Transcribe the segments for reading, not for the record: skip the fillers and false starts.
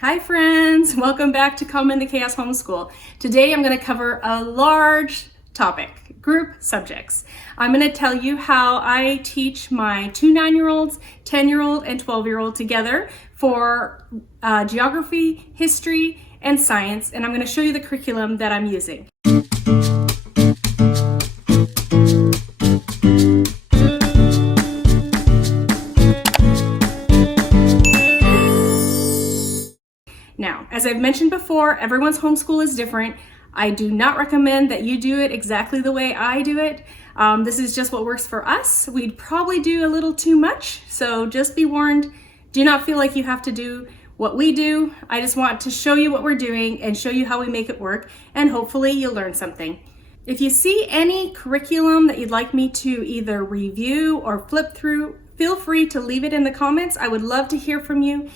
Hi friends, welcome back to Come in the Chaos Homeschool. Today I'm going to cover a large topic, group subjects. I'm going to tell you how I teach my two 9-year-olds, 10-year-old, and 12-year-old together for geography, history, and science, and I'm going to show you the curriculum that I'm using. Now, as I've mentioned before, everyone's homeschool is different. I do not recommend that you do it exactly the way I do it. This is just what works for us. We'd probably do a little too much, so just be warned. Do not feel like you have to do what we do. I just want to show you what we're doing and show you how we make it work, and hopefully you'll learn something. If you see any curriculum that you'd like me to either review or flip through, feel free to leave it in the comments. I would love to hear from you.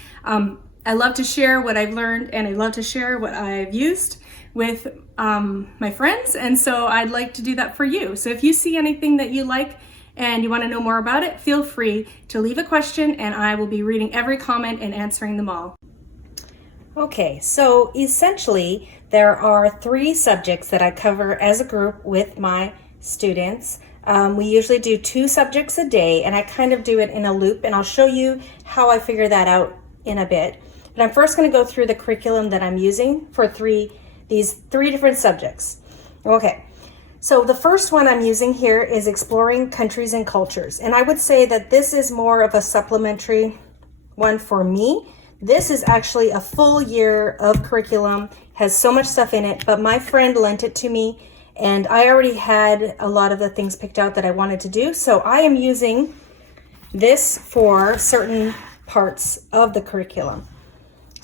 I love to share what I've learned, and I love to share what I've used with my friends, and so I'd like to do that for you. So if you see anything that you like and you want to know more about it, feel free to leave a question, and I will be reading every comment and answering them all. Okay, so essentially there are 3 subjects that I cover as a group with my students. We usually do 2 subjects a day, and I kind of do it in a loop, and I'll show you how I figure that out in a bit. But I'm first going to go through the curriculum that I'm using for these 3 different subjects. Okay, so the first one I'm using here is Exploring Countries and Cultures. And I would say that this is more of a supplementary one for me. This is actually a full year of curriculum, has so much stuff in it, but my friend lent it to me, and I already had a lot of the things picked out that I wanted to do. So I am using this for certain parts of the curriculum.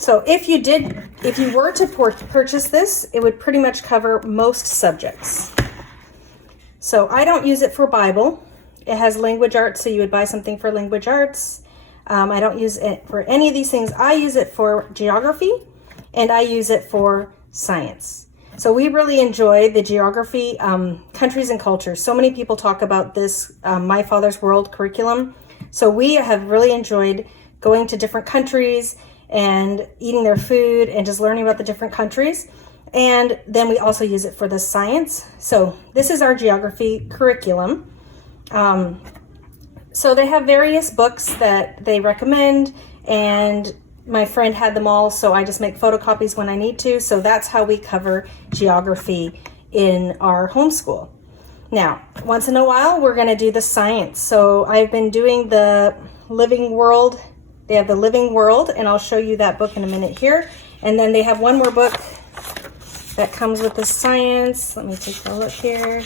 So if you were to purchase this, it would pretty much cover most subjects. So I don't use it for Bible. It has language arts, so you would buy something for language arts. I don't use it for any of these things. I use it for geography, and I use it for science. So we really enjoy the geography, countries and cultures. So many people talk about this My Father's World curriculum. So we have really enjoyed going to different countries and eating their food and just learning about the different countries. And then we also use it for the science. So this is our geography curriculum. So they have various books that they recommend, and my friend had them all, so I just make photocopies when I need to. So that's how we cover geography in our homeschool. Now, once in a while, we're going to do the science. So I've been doing the Living World. They have the Living World, and I'll show you that book in a minute here. And then they have one more book that comes with the science. Let me take a look here.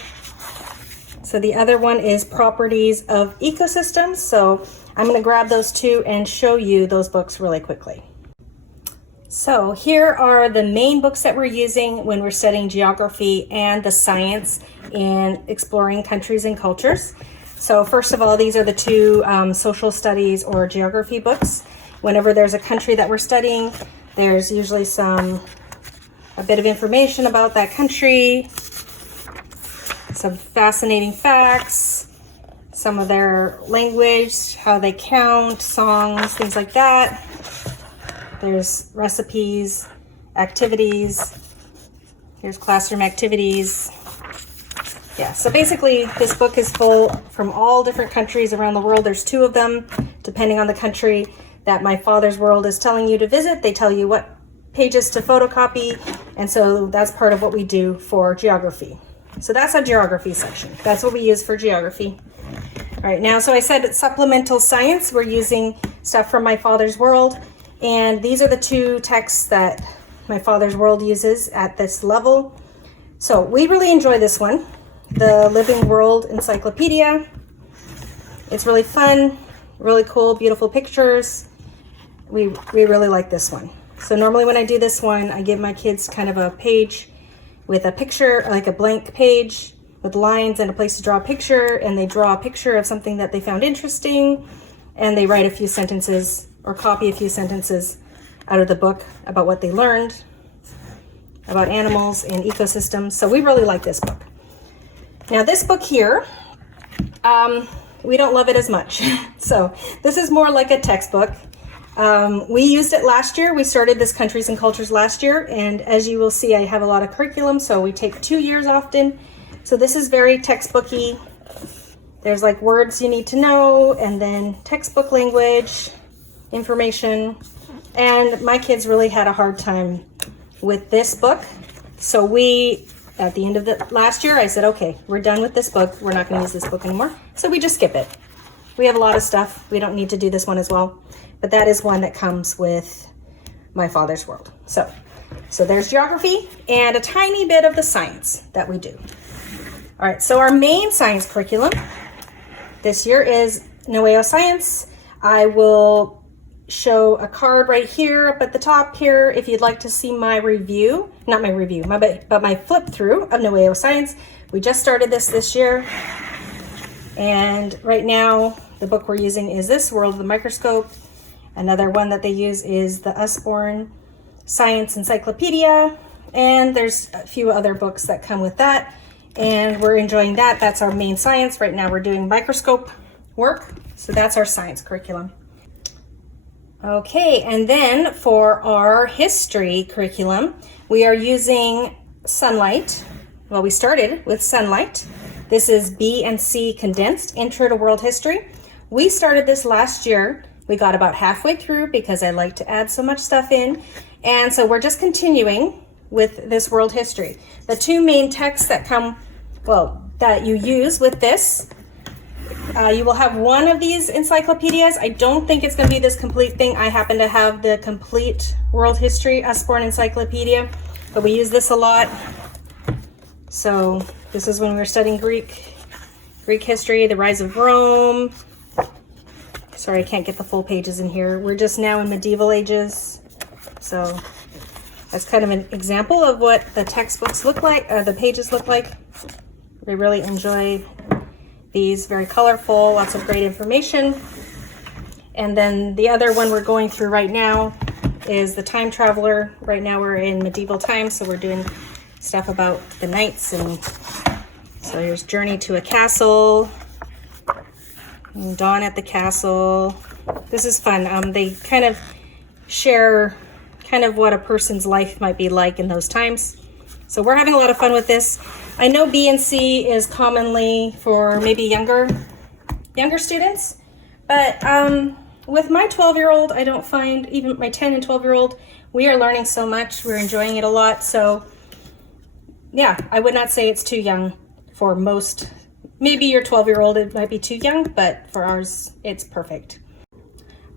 So the other one is Properties of Ecosystems. So I'm going to grab those 2 and show you those books really quickly. So here are the main books that we're using when we're studying geography and the science in Exploring Countries and Cultures. So first of all, these are the 2 social studies or geography books. Whenever there's a country that we're studying, there's usually a bit of information about that country, some fascinating facts, some of their language, how they count, songs, things like that. There's recipes, activities. Here's classroom activities. Yeah, so basically this book is full from all different countries around the world. There's 2 of them, depending on the country that My Father's World is telling you to visit. They tell you what pages to photocopy, and so that's part of what we do for geography. So that's a geography section. That's what we use for geography. All right, now, so I said it's supplemental science. We're using stuff from My Father's World, and these are the 2 texts that My Father's World uses at this level. So we really enjoy this one. The Living World Encyclopedia. It's really fun, really cool, beautiful pictures. We really like this one. So normally when I do this one, I give my kids kind of a page with a picture, like a blank page with lines and a place to draw a picture, and they draw a picture of something that they found interesting, and they write a few sentences or copy a few sentences out of the book about what they learned about animals and ecosystems. So we really like this book. Now this book here, we don't love it as much. So this is more like a textbook. We used it last year. We started this Countries and Cultures last year, and as you will see, I have a lot of curriculum, so we take 2 years often. So this is very textbooky. There's like words you need to know, and then textbook language, information. And my kids really had a hard time with this book. So we, at the end of the last year, I said, okay, we're done with this book. We're not going to use this book anymore. So we just skip it. We have a lot of stuff. We don't need to do this one as well. But that is one that comes with my father's world. So there's geography and a tiny bit of the science that we do. All right, so our main science curriculum this year is Nueo Science. I will show a card right here up at the top here if you'd like to see my review, not my review, but my flip through of Nueo Science. We just started this year. And right now, the book we're using is this, World of the Microscope. Another one that they use is the Usborne Science Encyclopedia. And there's a few other books that come with that. And we're enjoying that. That's our main science. Right now we're doing microscope work. So that's our science curriculum. Okay, and then for our history curriculum, we are using Sunlight. Well, we started with Sunlight. This is B and C condensed, Intro to World History. We started this last year. We got about halfway through because I like to add so much stuff in. And so we're just continuing with this world history. The 2 main texts that come, well, that you use with this, you will have one of these encyclopedias. I don't think it's going to be this complete thing. I happen to have the complete world history Usborne Encyclopedia, but we use this a lot. So this is when we were studying Greek history, the rise of Rome. Sorry, I can't get the full pages in here. We're just now in medieval ages. So that's kind of an example of what the textbooks look like, the pages look like. We really enjoy these, very colorful, lots of great information. And then the other one we're going through right now is the Time Traveler. Right now we're in medieval times, so we're doing stuff about the knights. And so here's Journey to a Castle, and Dawn at the Castle. This is fun. They kind of share kind of what a person's life might be like in those times. So we're having a lot of fun with this. I know B and C is commonly for maybe younger students, but with my 12-year-old, I don't find, even my 10 and 12-year-old, we are learning so much. We're enjoying it a lot. So yeah, I would not say it's too young for most. Maybe your 12-year-old, it might be too young, but for ours, it's perfect.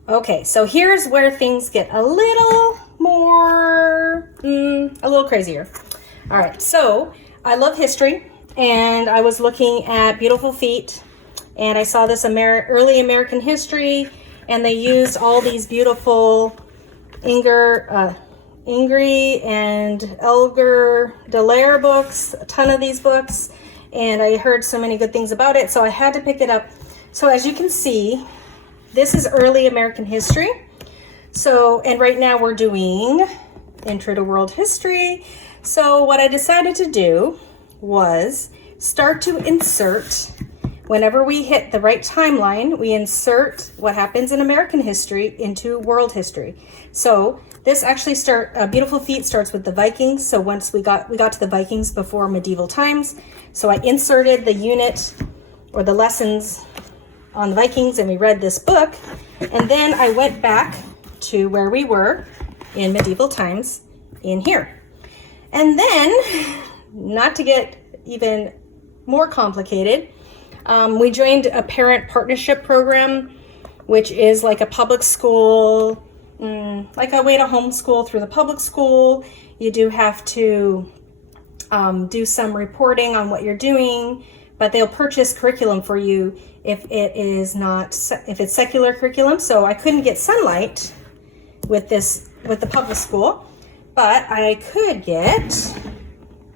Okay, so here's where things get a little more, a little crazier. All right, so I love history, and I was looking at Beautiful Feet, and I saw this early American history, and they used all these beautiful Ingrid and Elgar Dallaire books, a ton of these books, and I heard so many good things about it, so I had to pick it up. So as you can see, this is early American history. So, and right now we're doing Intro to World History. So what I decided to do was start to insert, whenever we hit the right timeline, we insert what happens in American history into world history. So this actually Beautiful Feet starts with the Vikings. So once we got to the Vikings before medieval times. So I inserted the unit or the lessons on the Vikings, and we read this book. And then I went back to where we were in medieval times in here. And then, not to get even more complicated, we joined a parent partnership program, which is like a public school, like a way to homeschool through the public school. You do have to do some reporting on what you're doing, but they'll purchase curriculum for you if it's secular curriculum. So I couldn't get Sunlight with the public school, but I could get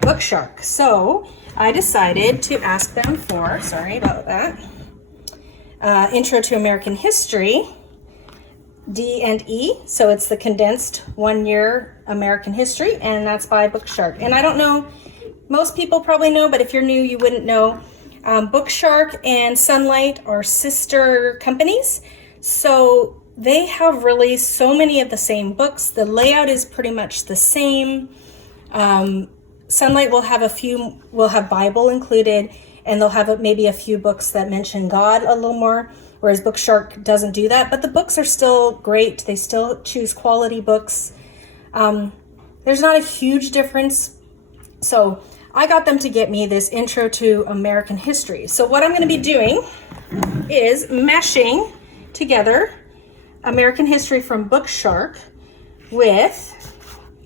Bookshark. So I decided to ask them for, sorry about that, Intro to American History, D and E. So it's the condensed 1-year American history, and that's by Bookshark. And I don't know, most people probably know, but if you're new, you wouldn't know. Bookshark and Sunlight are sister companies. So they have really so many of the same books. The layout is pretty much the same. Sunlight will have Bible included, and they'll have maybe a few books that mention God a little more, whereas Bookshark doesn't do that. But the books are still great. They still choose quality books. There's not a huge difference. So I got them to get me this Intro to American History. So what I'm going to be doing is meshing together American History from Bookshark with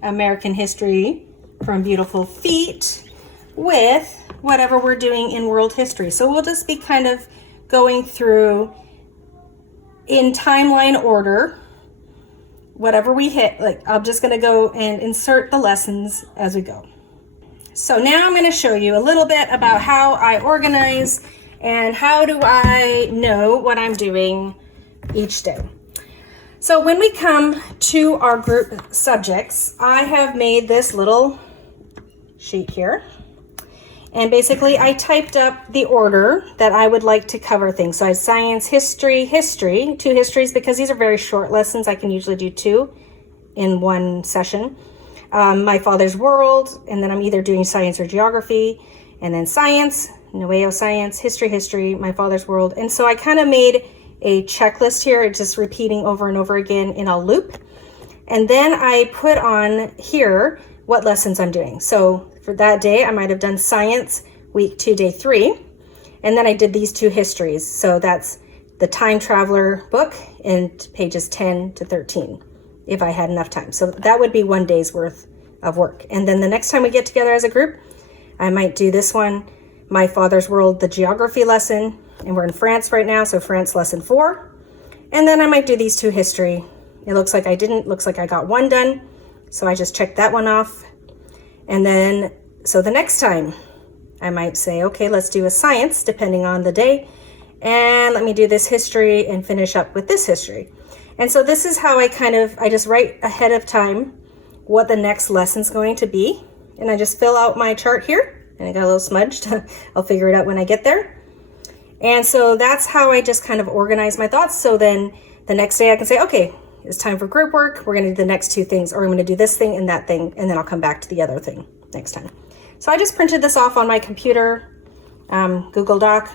American History from Beautiful Feet with whatever we're doing in world history. So we'll just be kind of going through in timeline order, whatever we hit. Like, I'm just going to go and insert the lessons as we go. So now I'm going to show you a little bit about how I organize and how do I know what I'm doing each day. So when we come to our group subjects, I have made this little sheet here. And basically I typed up the order that I would like to cover things. So I have science, history, 2 histories, because these are very short lessons. I can usually do 2 in one session. My Father's World, and then I'm either doing science or geography, and then science, Nueo Science, history, My Father's World. And so I kind of made a checklist here, just repeating over and over again in a loop. And then I put on here what lessons I'm doing. So for that day, I might have done science, week 2, day 3. And then I did these 2 histories. So that's the Time Traveler book and pages 10 to 13, if I had enough time. So that would be 1 day's worth of work. And then the next time we get together as a group, I might do this one, My Father's World, the geography lesson. And we're in France right now, so France lesson 4. And then I might do these 2 history. It looks like I didn't, looks like I got 1 done. So I just checked that one off. And then, so the next time I might say, okay, let's do a science depending on the day. And let me do this history and finish up with this history. And so this is how I just write ahead of time what the next lesson's going to be. And I just fill out my chart here. And I got a little smudged. I'll figure it out when I get there. And so that's how I just kind of organize my thoughts. So then the next day I can say, okay, it's time for group work. We're going to do the next 2 things, or I'm going to do this thing and that thing, and then I'll come back to the other thing next time. So I just printed this off on my computer, Google Doc,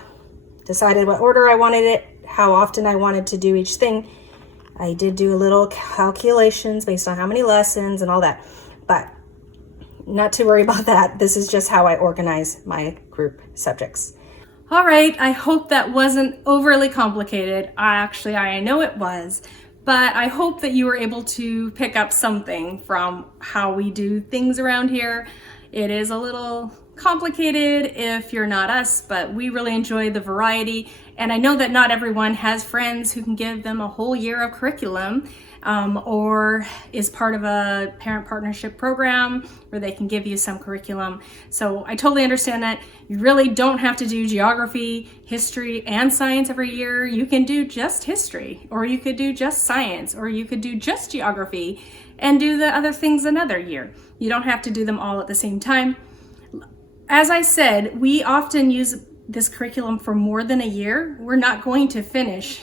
decided what order I wanted it, how often I wanted to do each thing. I did do a little calculations based on how many lessons and all that, but not to worry about that. This is just how I organize my group subjects. All right, I hope that wasn't overly complicated. I know it was, but I hope that you were able to pick up something from how we do things around here. It is a little complicated if you're not us, but we really enjoy the variety. And I know that not everyone has friends who can give them a whole year of curriculum, or is part of a parent partnership program where they can give you some curriculum. So I totally understand that. You really don't have to do geography, history, and science every year. You can do just history, or you could do just science, or you could do just geography and do the other things another year. You don't have to do them all at the same time. As I said, we often use this curriculum for more than a year. We're not going to finish.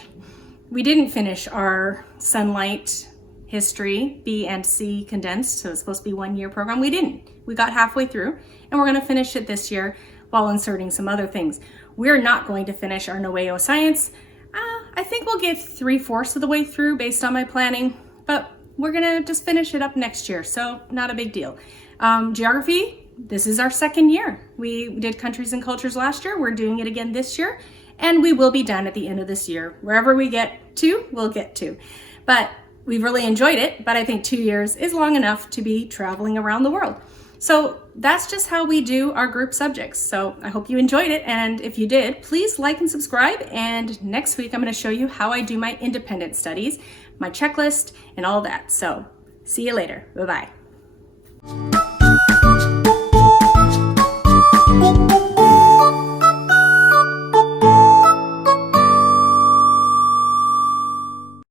We didn't finish our Sunlight History B and C condensed, so it's supposed to be 1 year program. We didn't. We got halfway through, and we're going to finish it this year while inserting some other things. We're not going to finish our Nueo Science. I think we'll get 3/4 of the way through based on my planning, but we're going to just finish it up next year, so not a big deal. Geography, this is our 2nd year. We did countries and cultures last year. We're doing it again this year. And we will be done at the end of this year. Wherever we get to, we'll get to. But we've really enjoyed it, but I think 2 years is long enough to be traveling around the world. So that's just how we do our group subjects. So I hope you enjoyed it. And if you did, please like and subscribe. And next week, I'm going to show you how I do my independent studies, my checklist, and all that. So see you later. Bye-bye.